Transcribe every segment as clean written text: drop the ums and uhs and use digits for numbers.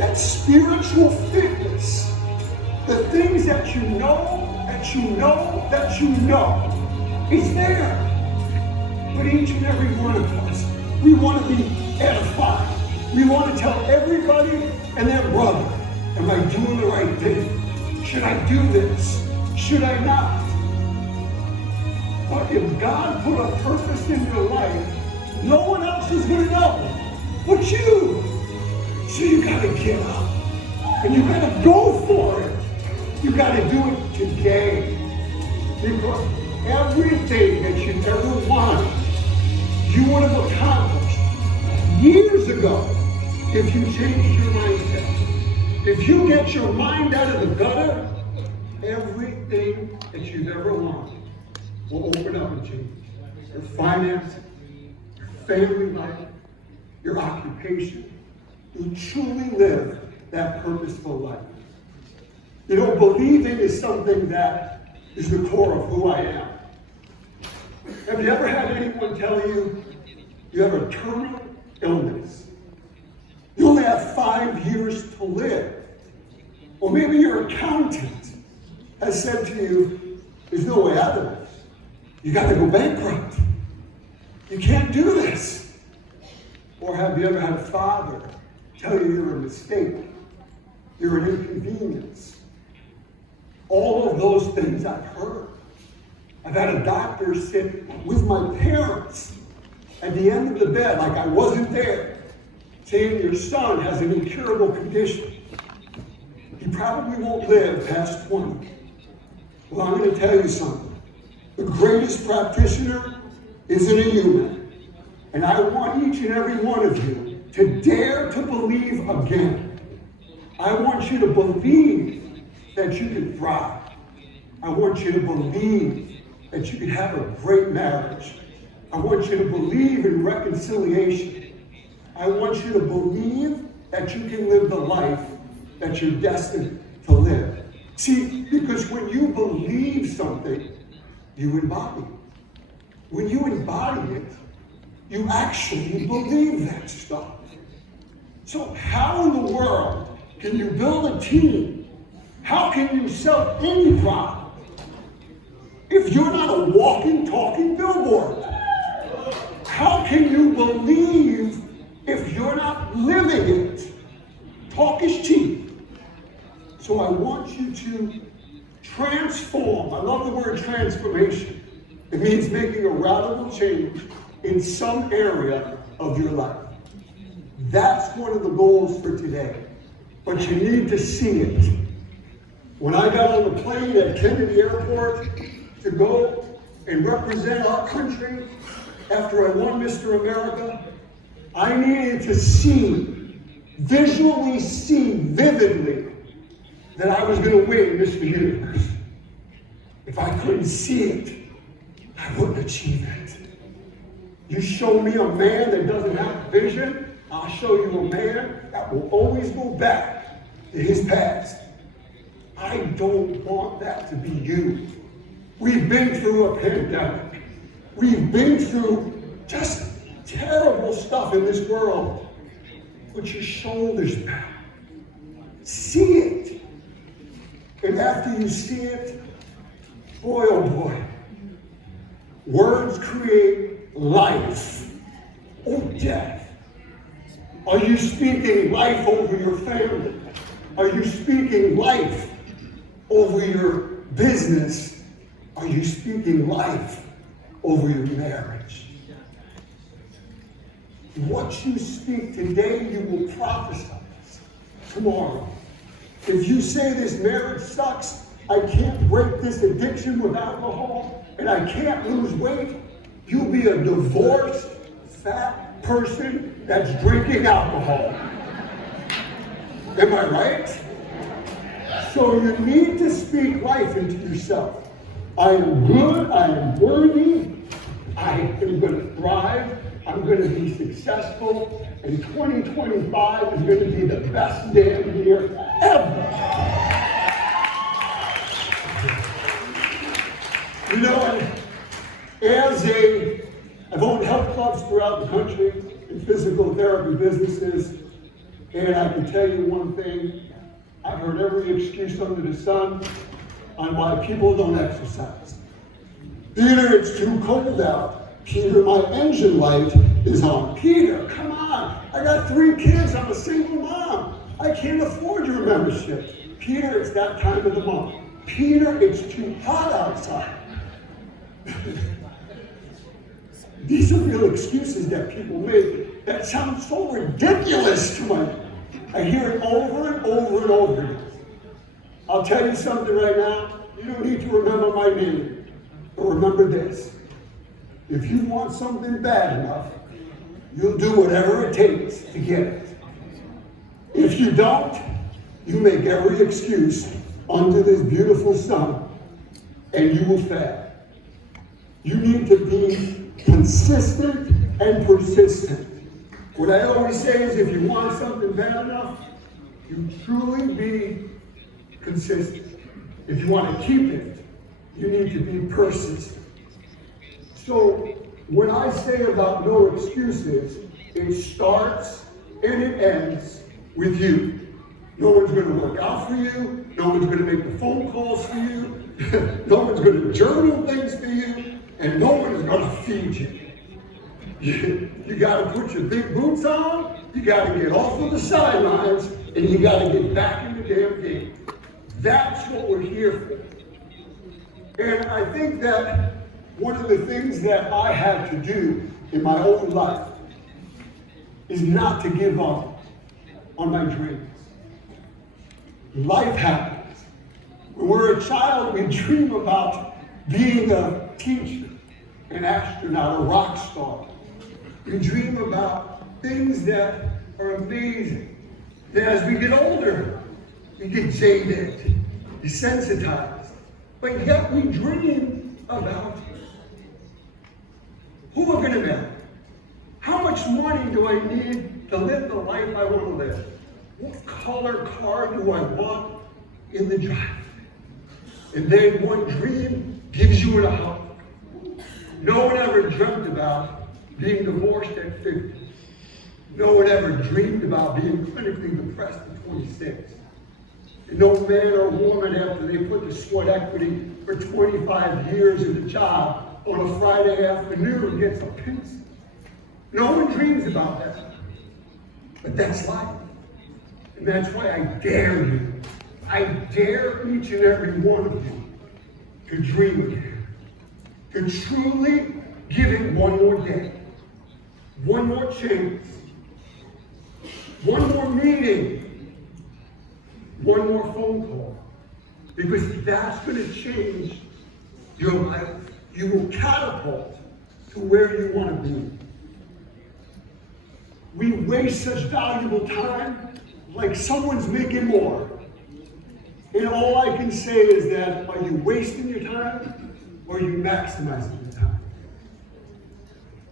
that spiritual fitness, the things that you know, that you know, that you know, is there. But each and every one of us, we want to be edified. We want to tell everybody and their brother, am I doing the right thing? Should I do this? Should I not? But if God put a purpose in your life, no one else is going to know but you. So you got to get up and you got to go for it. You got to do it today. Because everything that you ever wanted, you would have accomplished years ago if you change your mindset. If you get your mind out of the gutter, everything that you've ever wanted will open up and change. Your finances, your family life, your occupation. You truly live that purposeful life. You know, believing is something that is the core of who I am. Have you ever had anyone tell you you have a terminal illness? You only have 5 years to live. Or maybe your accountant has said to you, there's no way out of this. You got to go bankrupt. You can't do this. Or have you ever had a father tell you you're a mistake? You're an inconvenience. All of those things I've heard. I've had a doctor sit with my parents at the end of the bed, like I wasn't there, saying your son has an incurable condition. He probably won't live past 20. Well, I'm going to tell you something. The greatest practitioner isn't a human. And I want each and every one of you to dare to believe again. I want you to believe that you can thrive. I want you to believe that you can have a great marriage. I want you to believe in reconciliation. I want you to believe that you can live the life that you're destined to live. See, because when you believe something, you embody it. When you embody it, you actually believe that stuff. So how in the world can you build a team? How can you sell any product if you're not a walking, talking billboard? How can you believe if you're not living it? Talk is cheap. So I want you to transform. I love the word transformation. It means making a radical change in some area of your life. That's one of the goals for today. But you need to see it. When I got on the plane at Kennedy Airport to go and represent our country after I won Mr. America, I needed to see, visually see vividly that I was going to win Mr. Universe. If I couldn't see it, I wouldn't achieve it. You show me a man that doesn't have vision, I'll show you a man that will always go back to his past. I don't want that to be you. We've been through a pandemic. We've been through just terrible stuff in this world. Put your shoulders back. See it. And after you see it, boy, oh boy, words create life or death. Are you speaking life over your family? Are you speaking life over your business? Are you speaking life over your marriage? What you speak today, you will prophesy tomorrow. If you say this marriage sucks, I can't break this addiction with alcohol, and I can't lose weight, you'll be a divorced, fat person that's drinking alcohol. Am I right? So you need to speak life into yourself. I am good, I am worthy, I am going to thrive, I'm going to be successful, and 2025 is going to be the best damn year ever. You know, I've owned health clubs throughout the country and physical therapy businesses, and I can can tell you one thing. I've heard every excuse under the sun on why people don't exercise. Peter, it's too cold out. Peter, my engine light is on. Peter, come on. I got 3 kids. I'm a single mom. I can't afford your membership. Peter, it's that time of the month. Peter, it's too hot outside. These are real excuses that people make that sound so ridiculous to me. I hear it over and over and over again. I'll tell you something right now. You don't need to remember my name, but remember this. If you want something bad enough, you'll do whatever it takes to get it. If you don't, you make every excuse under this beautiful sun, and you will fail. You need to be consistent and persistent. What I always say is if you want something bad enough, you truly be consistent. If you want to keep it, you need to be persistent. So when I say about no excuses, it starts and it ends with you. No one's going to work out for you. No one's going to make the phone calls for you. No one's going to journal things for you. And no one's going to feed you. You got to put your big boots on. You got to get off of the sidelines. And you got to get back in the damn game. That's what we're here for. And I think that one of the things that I had to do in my own life is not to give up on my dreams. Life happens. When we're a child, we dream about being a teacher, an astronaut, a rock star. We dream about things that are amazing. Then as we get older, we get jaded, desensitized. But yet we dream about who we're going to marry. How much money do I need to live the life I want to live? What color car do I want in the driveway? And then one dream gives you a house. No one ever dreamt about being divorced at 50. No one ever dreamed about being clinically depressed at 26. And no man or woman, after they put the sweat equity for 25 years in the job, on a Friday afternoon gets a pencil. No one dreams about that. But that's life. And that's why I dare you. I dare each and every one of you to dream again. To truly give it one more day. One more chance. One more meeting. One more phone call. Because that's going to change your life. You will catapult to where you want to be. We waste such valuable time like someone's making more. And all I can say is that, are you wasting your time or are you maximizing your time?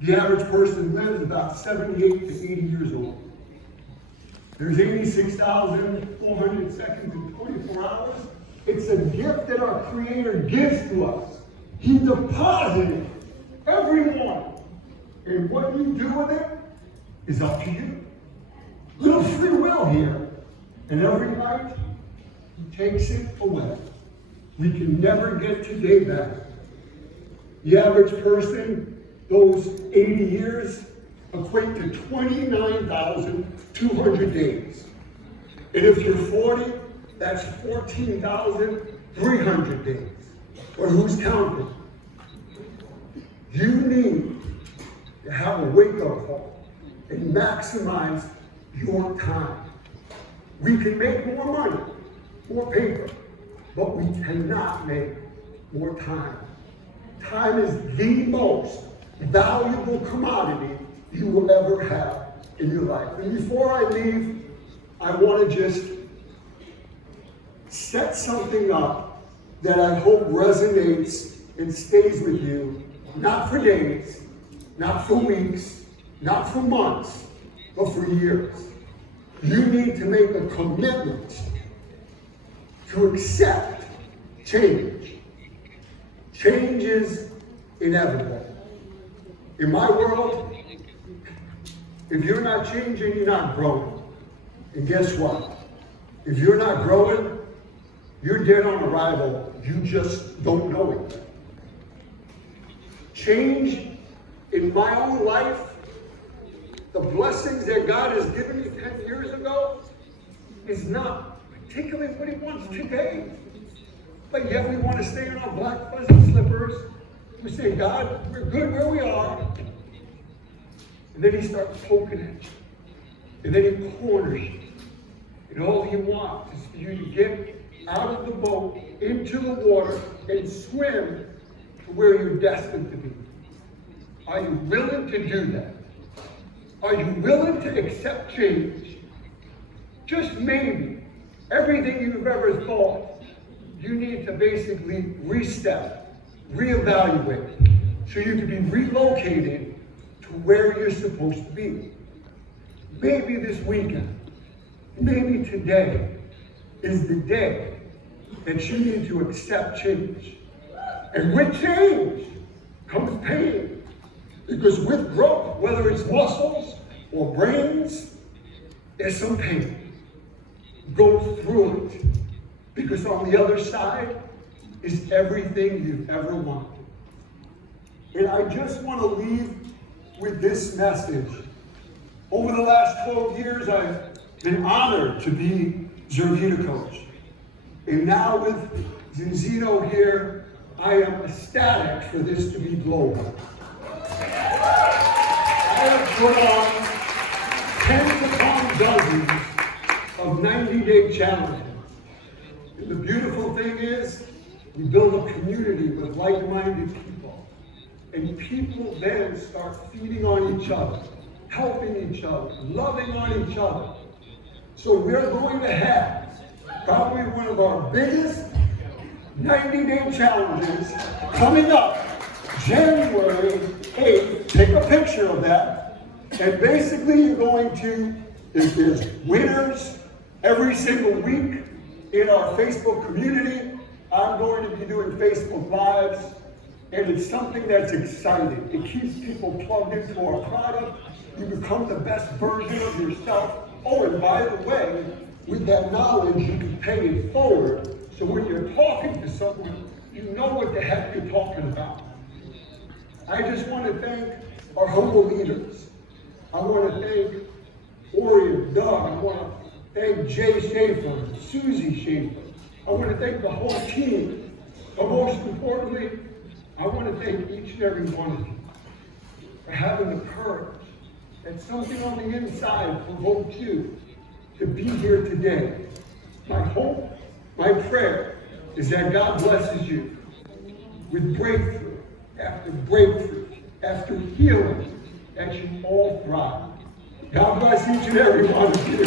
The average person lives about 78 to 80 years old. There's 86,400 seconds in 24 hours. It's a gift that our Creator gives to us. He deposited every morning. And what you do with it is up to you. Little free will here. And every night, He takes it away. We can never get today back. The average person, those 80 years equate to 29,200 days. And if you're 40, that's 14,300 days. Or who's counting? You need to have a wake-up call and maximize your time. We can make more money, more paper, but we cannot make more time. Time is the most valuable commodity you will ever have in your life. And before I leave, I want to just set something up that I hope resonates and stays with you, not for days, not for weeks, not for months, but for years. You need to make a commitment to accept change. Change is inevitable. In my world, if you're not changing, you're not growing. And guess what? If you're not growing, you're dead on arrival. You just don't know it. Change in my own life, the blessings that God has given me 10 years ago, is not particularly what he wants today. But yet we want to stay in our black fuzzy slippers. We say, God, we're good where we are. And then he starts poking at you. And then he corners you. And all he wants is for you to get out of the boat, into the water, and swim to where you're destined to be. Are you willing to do that? Are you willing to accept change? Just maybe, everything you've ever thought, you need to basically restep, reevaluate, so you can be relocated to where you're supposed to be. Maybe this weekend, maybe today is the day that you need to accept change. And with change comes pain. Because with growth, whether it's muscles or brains, there's some pain. Go through it. Because on the other side is everything you've ever wanted. And I just want to leave with this message. Over the last 12 years, I've been honored to be your Vita coach. And now with Zinzino here, I am ecstatic for this to be global. I have put on tens upon dozens of 90-day challenges. And the beautiful thing is, we build a community with like-minded people. And people then start feeding on each other, helping each other, loving on each other. So we're going to have probably one of our biggest 90-day challenges coming up January 8th. Take a picture of that. And basically you're going to, there's winners every single week in our Facebook community. I'm going to be doing Facebook Lives. And it's something that's exciting. It keeps people plugged into our product. You become the best version of yourself. Oh, and by the way, with that knowledge, you can pay it forward. So when you're talking to someone, you know what the heck you're talking about. I just want to thank our humble leaders. I want to thank Ori and Doug. I want to thank Jay Schaefer, Susie Schaefer. I want to thank the whole team. But most importantly, I want to thank each and every one of you for having the courage that something on the inside provoked you to be here today. My hope, my prayer is that God blesses you with breakthrough after breakthrough, after healing, that you all thrive. God bless each and every one of you.